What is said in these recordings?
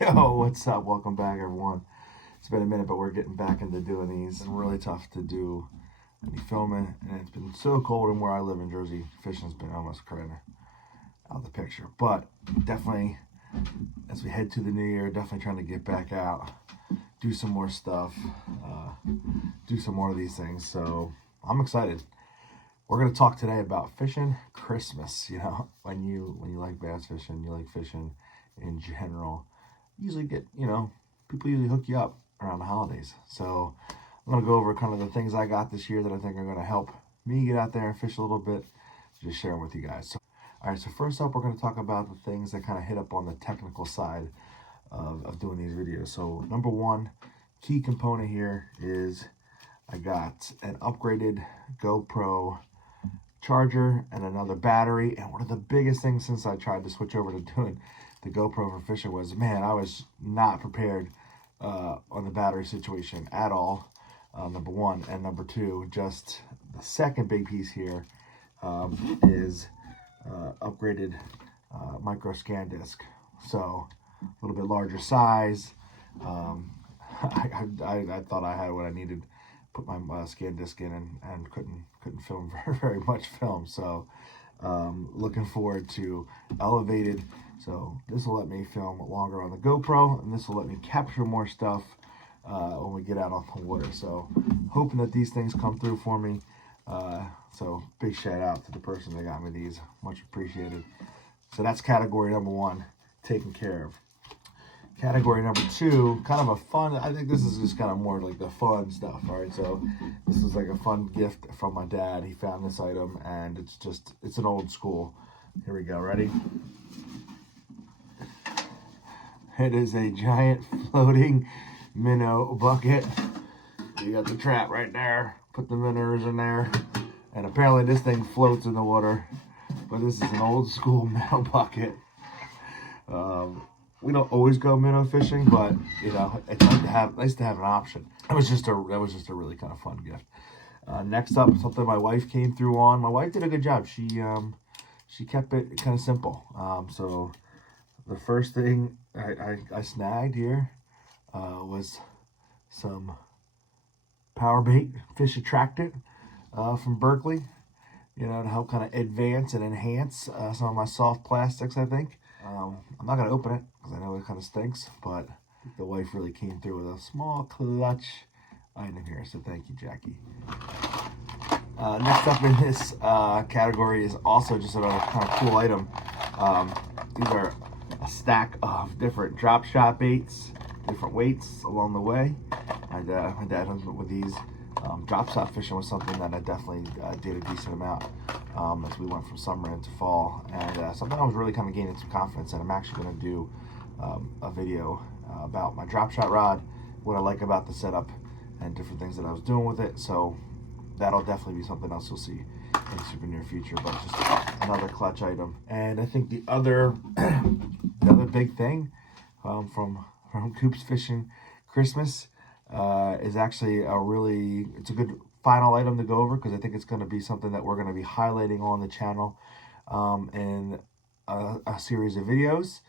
Yo, what's up? Welcome back, everyone. It's been a minute, but we're getting back into doing these. It's been really tough to do any filming, and it's been so cold. And where I live in Jersey, fishing's been almost kind of out of the picture. But definitely, as we head to the new year, definitely trying to get back out, do some more stuff, do some more of these things. So I'm excited. We're gonna talk today about fishing Christmas. You know, when you like bass fishing, you like fishing in general. Usually get people usually hook you up around the holidays. So I'm gonna go over kind of the things I got this year that I think are gonna help me get out there and fish a little bit. Just sharing with you guys. So, all right. So first up, we're gonna talk about the things that kind of hit up on the technical side of doing these videos. So number one, key component here is I got an upgraded GoPro charger and another battery. And one of the biggest things since I tried to switch over to doing the GoPro for fishing was, man, I was not prepared on the battery situation at all. Number one, and number two, just the second big piece here is upgraded micro scan disc. So a little bit larger size. I thought I had what I needed. Put my scan disc in and couldn't film very much film. So looking forward to elevated. So this will let me film longer on the GoPro, and this will let me capture more stuff when we get out on the water. So hoping that these things come through for me. So big shout out to the person that got me these. Much appreciated. So that's category number one, taken care of. Category number two, kind of a fun, I think this is just kind of more like the fun stuff, all right? So this is like a fun gift from my dad. He found this item, and it's an old school. Here we go, ready? It is a giant floating minnow bucket. You got the trap right there. Put the minnows in there. And apparently this thing floats in the water. But this is an old school minnow bucket. We don't always go minnow fishing, but it's nice to have an option. That was just a really kind of fun gift. Next up, something my wife came through on. My wife did a good job. She kept it kind of simple. So the first thing I snagged here was some power bait, fish attractant from Berkley. To help kind of advance and enhance some of my soft plastics, I think. I'm not going to open it because I know it kind of stinks, but the wife really came through with a small clutch item here, so thank you, Jackie. Next up in this category is also just another kind of cool item. These are a stack of different drop shot baits, different weights along the way. My dad hooked me with these. Drop shot fishing was something that I definitely did a decent amount as we went from summer into fall, and something I was really kind of gaining some confidence in. I'm actually going to do a video about my drop shot rod, what I like about the setup, and different things that I was doing with it. So that'll definitely be something else you'll see in the super near future, but just another clutch item. And I think the other big thing from Coops Fishing Christmas is actually it's a good final item to go over, because I think it's going to be something that we're going to be highlighting on the channel in a series of videos.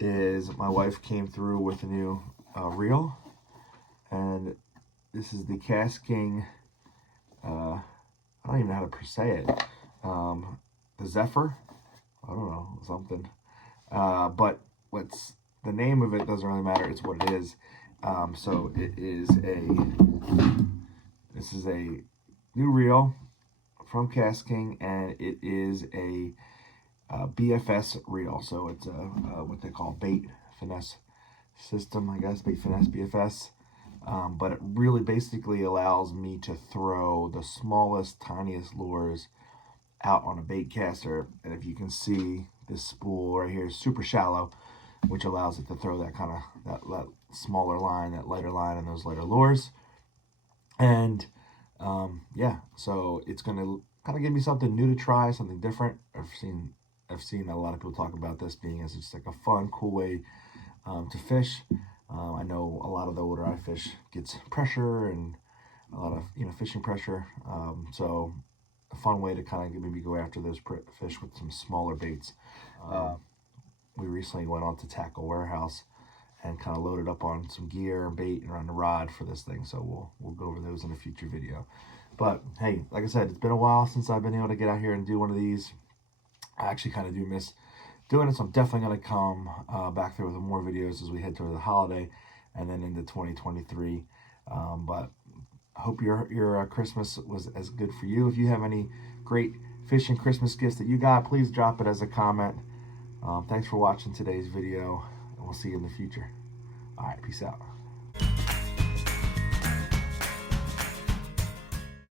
Is my wife came through with a new reel, and this is the KastKing, I don't even know how to say it, the Zephyr, I don't know, something, but what's the name of it doesn't really matter, it's what it is. So this is a new reel from KastKing, and it is a BFS reel. So it's what they call bait finesse system, I guess, bait finesse BFS. But it really basically allows me to throw the smallest, tiniest lures out on a bait caster. And if you can see, this spool right here is super shallow, which allows it to throw that kind of that smaller line, that lighter line, and those lighter lures. And so it's going to kind of give me something new to try, something different. I've seen a lot of people talk about this being as just like a fun, cool way to fish. I know a lot of the water I fish gets pressure and a lot of fishing pressure. So a fun way to kind of maybe go after those fish with some smaller baits. We recently went on to Tackle Warehouse, and kind of loaded up on some gear and bait and run the rod for this thing. So we'll go over those in a future video. But hey, like I said, it's been a while since I've been able to get out here and do one of these. I actually kind of do miss doing it, so I'm definitely going to come back there with more videos as we head toward the holiday and then into 2023. But I hope your Christmas was as good for you. If you have any great fishing Christmas gifts that you got, please drop it as a comment. Thanks for watching today's video, and we'll see you in the future. All right, peace out.